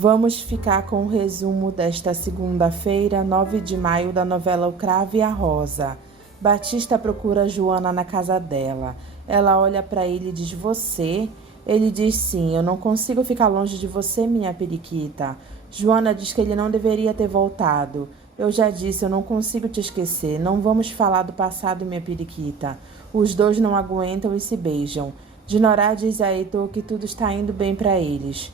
Vamos ficar com o resumo desta segunda-feira, 9 de maio, da novela O Cravo e a Rosa. Batista procura Joana na casa dela. Ela olha para ele e diz: "Você?" Ele diz: "Sim, eu não consigo ficar longe de você, minha periquita." Joana diz que ele não deveria ter voltado. "Eu já disse, eu não consigo te esquecer. Não vamos falar do passado, minha periquita." Os dois não aguentam e se beijam. Dinorá diz a Heitor que tudo está indo bem para eles.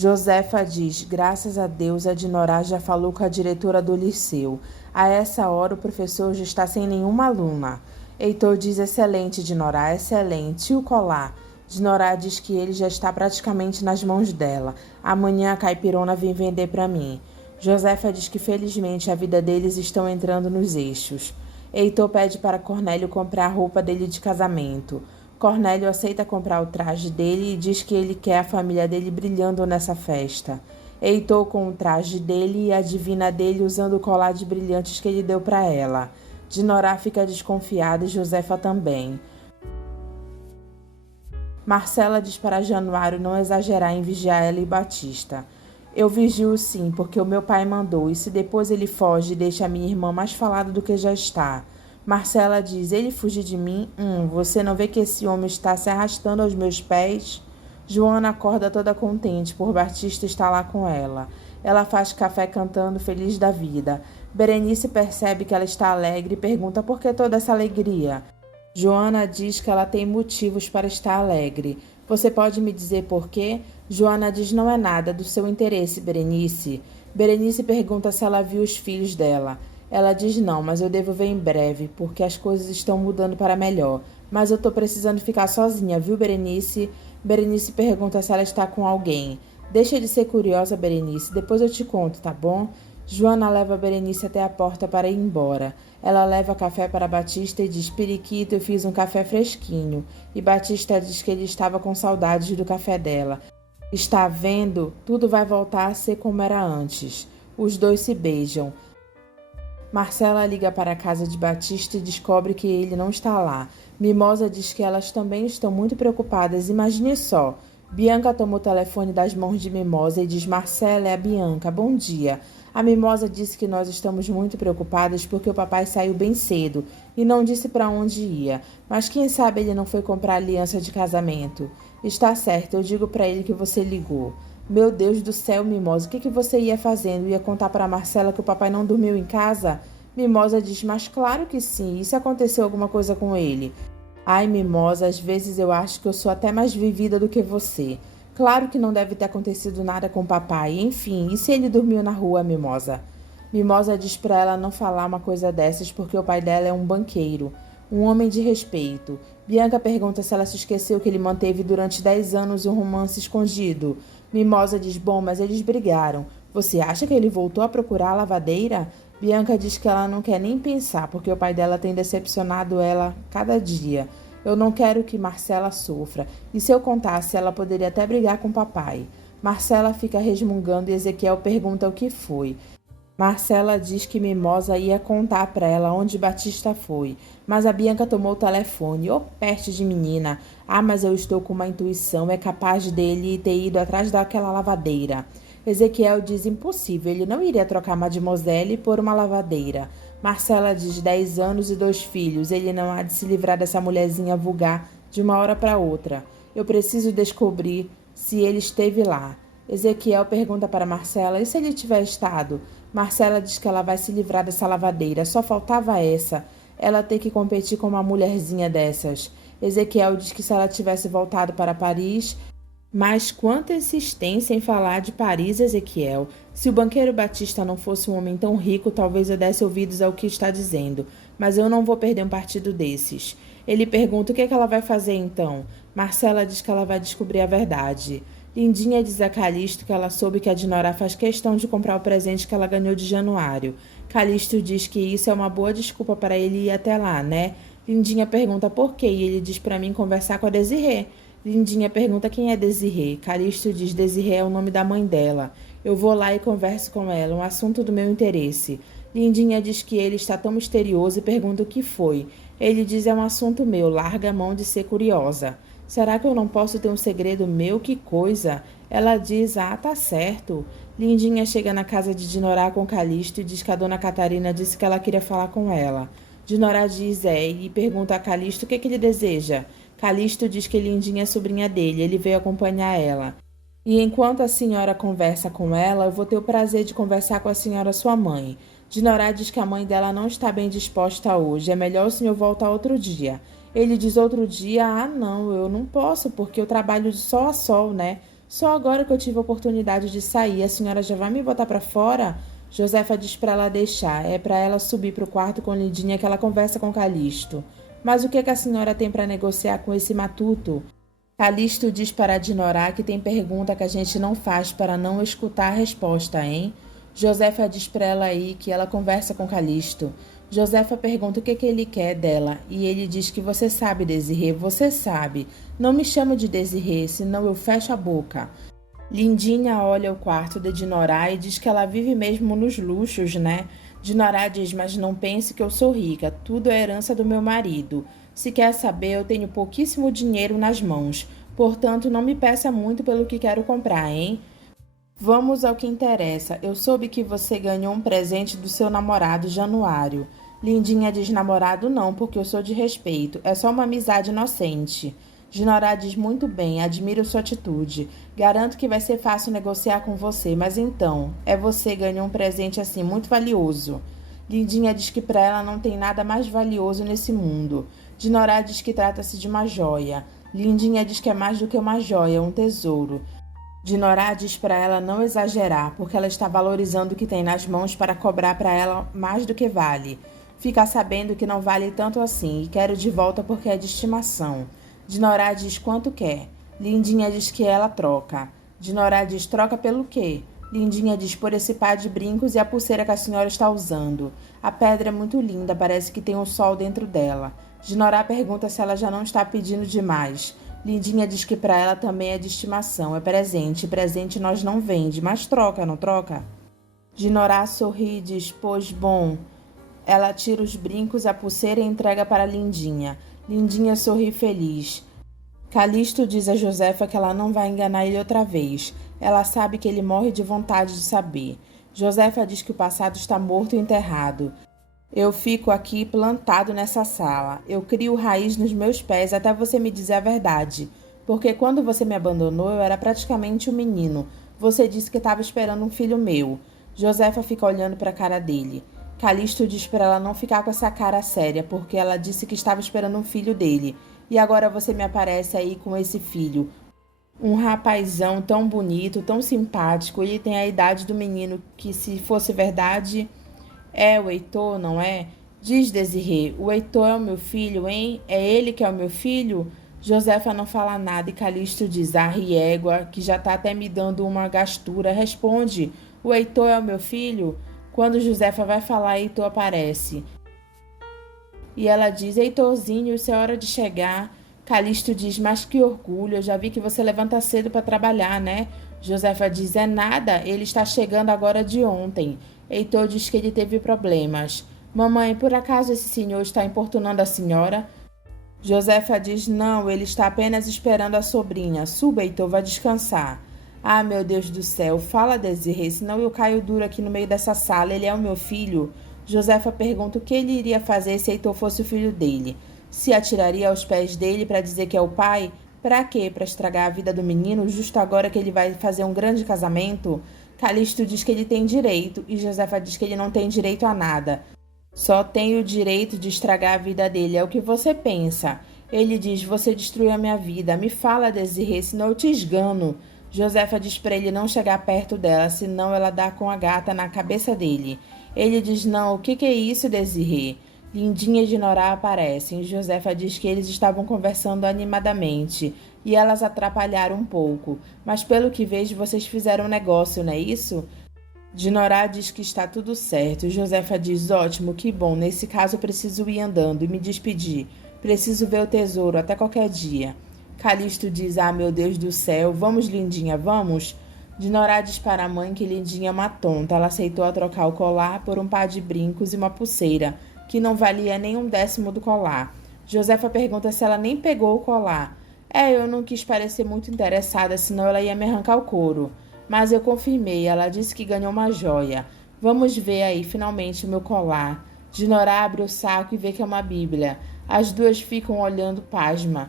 Josefa diz: "Graças a Deus, a Dinorá já falou com a diretora do liceu. A essa hora o professor já está sem nenhuma aluna." Heitor diz: "Excelente, Dinorá, excelente. E o colar?" Dinorá diz que ele já está praticamente nas mãos dela. "Amanhã a caipirona vem vender para mim." Josefa diz que felizmente a vida deles estão entrando nos eixos. Heitor pede para Cornélio comprar a roupa dele de casamento. Cornélio aceita comprar o traje dele e diz que ele quer a família dele brilhando nessa festa. Heitor com o traje dele e a divina dele usando o colar de brilhantes que ele deu para ela. Dinorá fica desconfiada e Josefa também. Marcela diz para Januário não exagerar em vigiar ela e Batista. "Eu vigio sim, porque o meu pai mandou, e se depois ele foge e deixa a minha irmã mais falada do que já está." Marcela diz: "Ele fugir de mim? Você não vê que esse homem está se arrastando aos meus pés?" Joana acorda toda contente por Batista estar lá com ela. Ela faz café cantando feliz da vida. Berenice percebe que ela está alegre e pergunta por que toda essa alegria. Joana diz que ela tem motivos para estar alegre. "Você pode me dizer por quê?" Joana diz: "Não é nada do seu interesse, Berenice." Berenice pergunta se ela viu os filhos dela. Ela diz: "Não, mas eu devo ver em breve, porque as coisas estão mudando para melhor. Mas eu tô precisando ficar sozinha, viu, Berenice?" Berenice pergunta se ela está com alguém. "Deixa de ser curiosa, Berenice, depois eu te conto, tá bom?" Joana leva Berenice até a porta para ir embora. Ela leva café para Batista e diz: "Periquito, eu fiz um café fresquinho." E Batista diz que ele estava com saudades do café dela. "Está vendo? Tudo vai voltar a ser como era antes." Os dois se beijam. Marcela liga para a casa de Batista e descobre que ele não está lá. Mimosa diz que elas também estão muito preocupadas. Imagine só. Bianca toma o telefone das mãos de Mimosa e diz: "Marcela, é a Bianca, bom dia." A Mimosa disse que nós estamos muito preocupadas porque o papai saiu bem cedo e não disse para onde ia. Mas quem sabe ele não foi comprar aliança de casamento. "Está certo, eu digo para ele que você ligou." "Meu Deus do céu, Mimosa, o que você ia fazendo? Ia contar para Marcela que o papai não dormiu em casa?" Mimosa diz: "Mas claro que sim, e se aconteceu alguma coisa com ele?" "Ai, Mimosa, às vezes eu acho que eu sou até mais vivida do que você. Claro que não deve ter acontecido nada com o papai. Enfim, e se ele dormiu na rua, Mimosa?" Mimosa diz para ela não falar uma coisa dessas porque o pai dela é um banqueiro, um homem de respeito. Bianca pergunta se ela se esqueceu que ele manteve durante 10 anos um romance escondido. Mimosa diz: "Bom, mas eles brigaram. Você acha que ele voltou a procurar a lavadeira?" Bianca diz que ela não quer nem pensar, porque o pai dela tem decepcionado ela cada dia. "Eu não quero que Marcela sofra, e se eu contasse, ela poderia até brigar com o papai." Marcela fica resmungando e Ezequiel pergunta o que foi. Marcela diz que Mimosa ia contar para ela onde Batista foi, mas a Bianca tomou o telefone. "Ô, peste de menina! Ah, mas eu estou com uma intuição, é capaz dele ter ido atrás daquela lavadeira." Ezequiel diz: "Impossível, ele não iria trocar Mademoiselle por uma lavadeira." Marcela diz: 10 anos e 2 filhos, ele não há de se livrar dessa mulherzinha vulgar de uma hora para outra. Eu preciso descobrir se ele esteve lá." Ezequiel pergunta para Marcela: "E se ele tiver estado?" Marcela diz que ela vai se livrar dessa lavadeira, só faltava essa. Ela tem que competir com uma mulherzinha dessas. Ezequiel diz que se ela tivesse voltado para Paris... Mas quanta insistência em falar de Paris, Ezequiel. Se o banqueiro Batista não fosse um homem tão rico, talvez eu desse ouvidos ao que está dizendo. Mas eu não vou perder um partido desses. Ele pergunta o que ela vai fazer então. Marcela diz que ela vai descobrir a verdade. Lindinha diz a Calixto que ela soube que a Dinorá faz questão de comprar o presente que ela ganhou de Januário. Calixto diz que isso é uma boa desculpa para ele ir até lá, né? Lindinha pergunta por quê e ele diz para mim conversar com a Desirê. Lindinha pergunta quem é Desirê. Calixto diz: "Desirê é o nome da mãe dela. Eu vou lá e converso com ela, um assunto do meu interesse." Lindinha diz que ele está tão misterioso e pergunta o que foi. Ele diz: "É um assunto meu, larga a mão de ser curiosa." Será que eu não posso ter um segredo meu? Que coisa! Ela diz, tá certo. Lindinha chega na casa de Dinorá com Calixto e diz que a dona Catarina disse que ela queria falar com ela. Dinorá diz e pergunta a Calixto o que ele deseja. Calixto diz que Lindinha é sobrinha dele, ele veio acompanhar ela. E enquanto a senhora conversa com ela, eu vou ter o prazer de conversar com a senhora sua mãe. Dinorá diz que a mãe dela não está bem disposta hoje, é melhor o senhor voltar outro dia. Ele diz outro dia, não, eu não posso, porque eu trabalho de sol a sol, né? Só agora que eu tive a oportunidade de sair, a senhora já vai me botar para fora? Josefa diz para ela deixar, é para ela subir para o quarto com Lindinha que ela conversa com Calixto. Mas o que a senhora tem para negociar com esse matuto? Calixto diz para Dinorá que tem pergunta que a gente não faz para não escutar a resposta, hein? Josefa diz para ela aí que ela conversa com Calixto. Josefa pergunta o que ele quer dela e ele diz que você sabe, Desirê, você sabe. Não me chama de Desirê, senão eu fecho a boca. Lindinha olha o quarto de Dinorá e diz que ela vive mesmo nos luxos, né? Dinorá diz, mas não pense que eu sou rica, tudo é herança do meu marido. Se quer saber, eu tenho pouquíssimo dinheiro nas mãos, portanto não me peça muito pelo que quero comprar, hein? Vamos ao que interessa. Eu soube que você ganhou um presente do seu namorado, Januário. Lindinha diz namorado não, porque eu sou de respeito. É só uma amizade inocente. Dinorá diz muito bem, admiro sua atitude. Garanto que vai ser fácil negociar com você, mas então, você ganhou um presente assim muito valioso. Lindinha diz que para ela não tem nada mais valioso nesse mundo. Dinorá diz que trata-se de uma joia. Lindinha diz que é mais do que uma joia, um tesouro. Dinorá diz para ela não exagerar, porque ela está valorizando o que tem nas mãos para cobrar para ela mais do que vale. Fica sabendo que não vale tanto assim e quero de volta porque é de estimação. Dinorá diz quanto quer. Lindinha diz que ela troca. Dinorá diz troca pelo quê? Lindinha diz por esse par de brincos e a pulseira que a senhora está usando. A pedra é muito linda, parece que tem um sol dentro dela. Dinorá pergunta se ela já não está pedindo demais. Lindinha diz que para ela também é de estimação, é presente. Presente nós não vende, mas troca, não troca? Dinorá sorri e diz, pois bom. Ela tira os brincos, a pulseira e entrega para Lindinha. Lindinha sorri feliz. Calixto diz a Josefa que ela não vai enganar ele outra vez. Ela sabe que ele morre de vontade de saber. Josefa diz que o passado está morto e enterrado. Eu fico aqui plantado nessa sala. Eu crio raiz nos meus pés até você me dizer a verdade. Porque quando você me abandonou, eu era praticamente um menino. Você disse que estava esperando um filho meu. Josefa fica olhando para a cara dele. Calixto diz para ela não ficar com essa cara séria, porque ela disse que estava esperando um filho dele. E agora você me aparece aí com esse filho. Um rapazão tão bonito, tão simpático. Ele tem a idade do menino que, se fosse verdade... É o Heitor, não é? Diz Desirê, o Heitor é o meu filho, hein? É ele que é o meu filho? Josefa não fala nada e Calixto diz, riégua, que já tá até me dando uma gastura. Responde, o Heitor é o meu filho? Quando Josefa vai falar, Heitor aparece. E ela diz, Heitorzinho, isso é hora de chegar. Calixto diz, mas que orgulho, eu já vi que você levanta cedo para trabalhar, né? Josefa diz, é nada, ele está chegando agora de ontem. Heitor diz que ele teve problemas. Mamãe, por acaso esse senhor está importunando a senhora? Josefa diz, não, ele está apenas esperando a sobrinha. Suba, Heitor, vá descansar. Ah, meu Deus do céu, fala, Desirê, senão eu caio duro aqui no meio dessa sala. Ele é o meu filho? Josefa pergunta o que ele iria fazer se Heitor fosse o filho dele. Se atiraria aos pés dele para dizer que é o pai? Para quê? Para estragar a vida do menino justo agora que ele vai fazer um grande casamento? Calixto diz que ele tem direito e Josefa diz que ele não tem direito a nada. Só tem o direito de estragar a vida dele, é o que você pensa. Ele diz, você destruiu a minha vida. Me fala, Desirê, senão eu te esgano. Josefa diz para ele não chegar perto dela, senão ela dá com a gata na cabeça dele. Ele diz, não, o que é isso, Desirê? Lindinha e Dinorá aparecem. Josefa diz que eles estavam conversando animadamente e elas atrapalharam um pouco. Mas pelo que vejo, vocês fizeram um negócio, não é isso? Dinorá diz que está tudo certo. Josefa diz, ótimo, que bom. Nesse caso eu preciso ir andando e me despedir. Preciso ver o tesouro, até qualquer dia. Calixto diz, meu Deus do céu, vamos, Lindinha, vamos? Dinorá diz para a mãe que Lindinha é uma tonta. Ela aceitou a trocar o colar por um par de brincos e uma pulseira, que não valia nem um décimo do colar. Josefa pergunta se ela nem pegou o colar. Eu não quis parecer muito interessada, senão ela ia me arrancar o couro. Mas eu confirmei, ela disse que ganhou uma joia. Vamos ver aí, finalmente, o meu colar. Dinorá abre o saco e vê que é uma Bíblia. As duas ficam olhando pasma.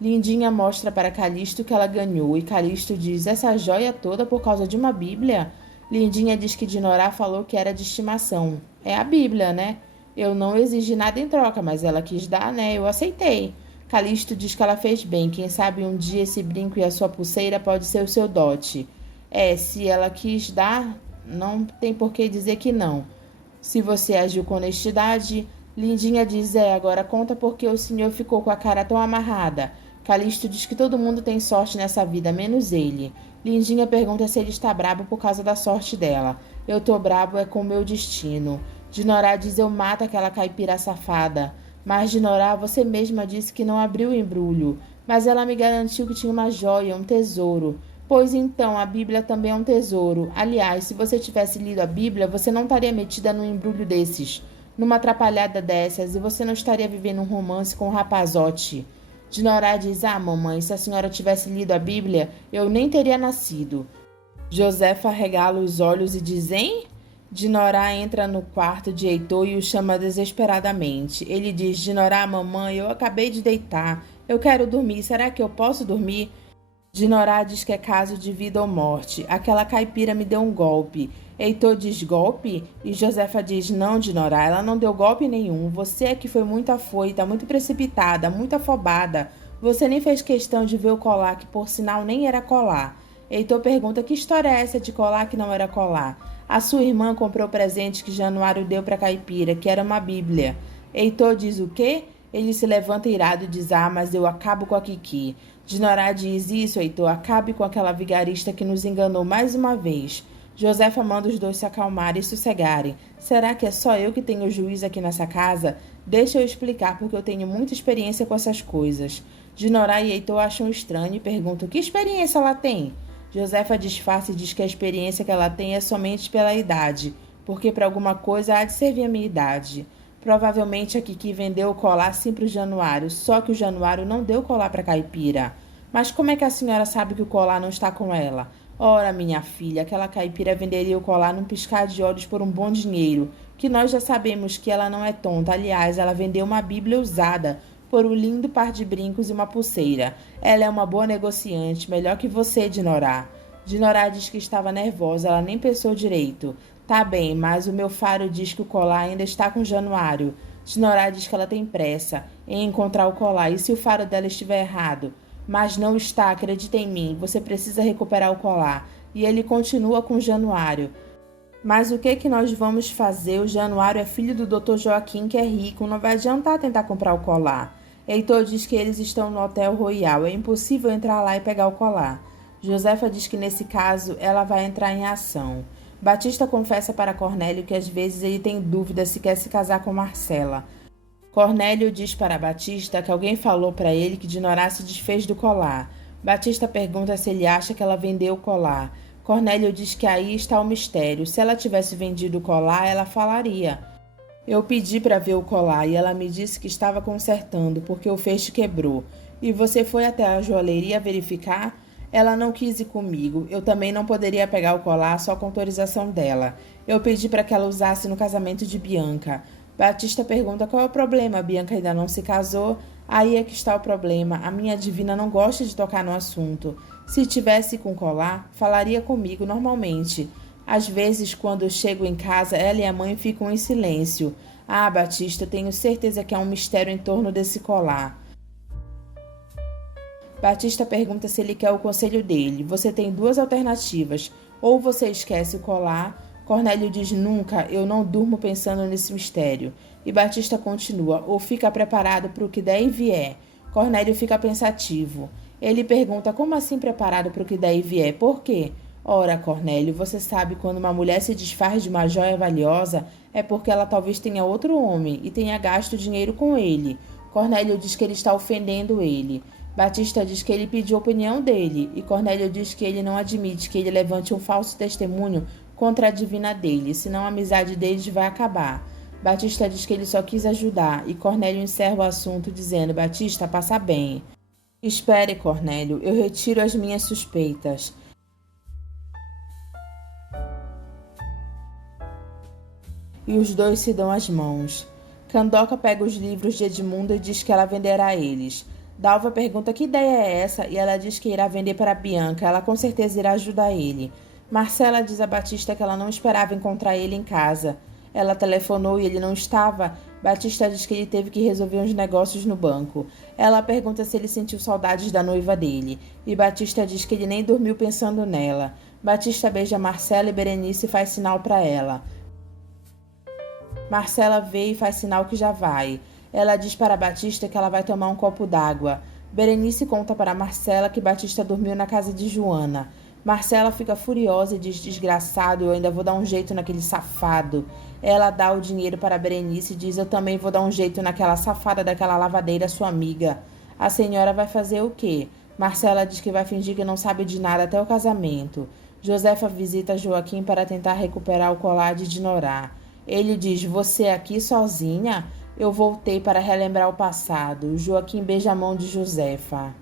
Lindinha mostra para Calisto que ela ganhou e Calisto diz: essa joia toda por causa de uma Bíblia? Lindinha diz que Dinorá falou que era de estimação. É a Bíblia, né? Eu não exigi nada em troca, mas ela quis dar, né? Eu aceitei. Calisto diz que ela fez bem. Quem sabe um dia esse brinco e a sua pulseira pode ser o seu dote. Se ela quis dar, não tem por que dizer que não. Se você agiu com honestidade, Lindinha diz: agora conta porque o senhor ficou com a cara tão amarrada. Calisto diz que todo mundo tem sorte nessa vida, menos ele. Lindinha pergunta se ele está brabo por causa da sorte dela. Eu tô brabo é com o meu destino. Dinorá diz: eu mato aquela caipira safada. Mas, Dinorá, você mesma disse que não abriu o embrulho. Mas ela me garantiu que tinha uma joia, um tesouro. Pois então, a Bíblia também é um tesouro. Aliás, se você tivesse lido a Bíblia, você não estaria metida num embrulho desses, numa atrapalhada dessas, e você não estaria vivendo um romance com um rapazote. Dinorá diz: mamãe, se a senhora tivesse lido a Bíblia, eu nem teria nascido. Josefa regala os olhos e diz: hein? Dinorá entra no quarto de Heitor e o chama desesperadamente. Ele diz: Dinorá, mamãe, eu acabei de deitar. Eu quero dormir. Será que eu posso dormir? Dinorá diz que é caso de vida ou morte. Aquela caipira me deu um golpe. Heitor diz: golpe? E Josefa diz: não, Dinorá, ela não deu golpe nenhum. Você é que foi muito afoita, muito precipitada, muito afobada. Você nem fez questão de ver o colar, que por sinal nem era colar. Heitor pergunta: que história é essa de colar que não era colar? A sua irmã comprou o presente que Januário deu para caipira, que era uma Bíblia. Heitor diz: o quê? Ele se levanta irado e diz: mas eu acabo com a Kiki. Dinorá diz: isso, Heitor, acabe com aquela vigarista que nos enganou mais uma vez. Josefa manda os dois se acalmarem e sossegarem. Será que é só eu que tenho juízo aqui nessa casa? Deixa eu explicar, porque eu tenho muita experiência com essas coisas. Dinorá e Heitor acham estranho e perguntam: que experiência ela tem? Josefa disfarça e diz que a experiência que ela tem é somente pela idade, porque para alguma coisa há de servir a minha idade. Provavelmente a Kiki vendeu o colar sim para o Januário, só que o Januário não deu o colar para a caipira. Mas como é que a senhora sabe que o colar não está com ela? Ora, minha filha, aquela caipira venderia o colar num piscar de olhos por um bom dinheiro, que nós já sabemos que ela não é tonta. Aliás, ela vendeu uma Bíblia usada por um lindo par de brincos e uma pulseira. Ela é uma boa negociante, melhor que você, Dinorá. Dinorá diz que estava nervosa, ela nem pensou direito. Tá bem, mas o meu faro diz que o colar ainda está com Januário. Dinorá diz que ela tem pressa em encontrar o colar. E se o faro dela estiver errado? Mas não está, acredita em mim. Você precisa recuperar o colar. E ele continua com Januário. Mas o que nós vamos fazer? O Januário é filho do Dr. Joaquim, que é rico. Não vai adiantar tentar comprar o colar. Heitor diz que eles estão no Hotel Royal. É impossível entrar lá e pegar o colar. Josefa diz que nesse caso ela vai entrar em ação. Batista confessa para Cornélio que às vezes ele tem dúvida se quer se casar com Marcela. Cornélio diz para Batista que alguém falou para ele que Dinorá se desfez do colar. Batista pergunta se ele acha que ela vendeu o colar. Cornélio diz que aí está o mistério. Se ela tivesse vendido o colar, ela falaria. Eu pedi para ver o colar e ela me disse que estava consertando porque o feixe quebrou. E você foi até a joalheria verificar? Ela não quis ir comigo. Eu também não poderia pegar o colar só com autorização dela. Eu pedi para que ela usasse no casamento de Bianca. Batista pergunta qual é o problema. Bianca ainda não se casou. Aí é que está o problema. A minha divina não gosta de tocar no assunto. Se tivesse com colar, falaria comigo normalmente. Às vezes, quando eu chego em casa, ela e a mãe ficam em silêncio. Batista, tenho certeza que há um mistério em torno desse colar. Batista pergunta se ele quer o conselho dele. Você tem duas alternativas. Ou você esquece o colar. Cornélio diz: nunca, eu não durmo pensando nesse mistério. E Batista continua: ou fica preparado para o que der e vier. Cornélio fica pensativo. Ele pergunta: como assim preparado para o que der e vier? Por quê? Ora, Cornélio, você sabe quando uma mulher se desfaz de uma joia valiosa é porque ela talvez tenha outro homem e tenha gasto dinheiro com ele. Cornélio diz que ele está ofendendo ele. Batista diz que ele pediu a opinião dele, e Cornélio diz que ele não admite que ele levante um falso testemunho contra a divina dele, senão a amizade deles vai acabar. Batista diz que ele só quis ajudar e Cornélio encerra o assunto dizendo: Batista, passa bem. Espere, Cornélio, eu retiro as minhas suspeitas. E os dois se dão as mãos. Candoca pega os livros de Edmunda e diz que ela venderá eles. Dalva pergunta que ideia é essa e ela diz que irá vender para Bianca, ela com certeza irá ajudar ele. Marcela diz a Batista que ela não esperava encontrar ele em casa. Ela telefonou e ele não estava. Batista diz que ele teve que resolver uns negócios no banco. Ela pergunta se ele sentiu saudades da noiva dele. E Batista diz que ele nem dormiu pensando nela. Batista beija Marcela e Berenice faz sinal para ela. Marcela vê e faz sinal que já vai. Ela diz para Batista que ela vai tomar um copo d'água. Berenice conta para Marcela que Batista dormiu na casa de Joana. Marcela fica furiosa e diz: desgraçado, eu ainda vou dar um jeito naquele safado. Ela dá o dinheiro para Berenice e diz: eu também vou dar um jeito naquela safada daquela lavadeira, sua amiga. A senhora vai fazer o quê? Marcela diz que vai fingir que não sabe de nada até o casamento. Josefa visita Joaquim para tentar recuperar o colar de Dinorá. Ele diz: você aqui sozinha? Eu voltei para relembrar o passado. Joaquim beija a mão de Josefa.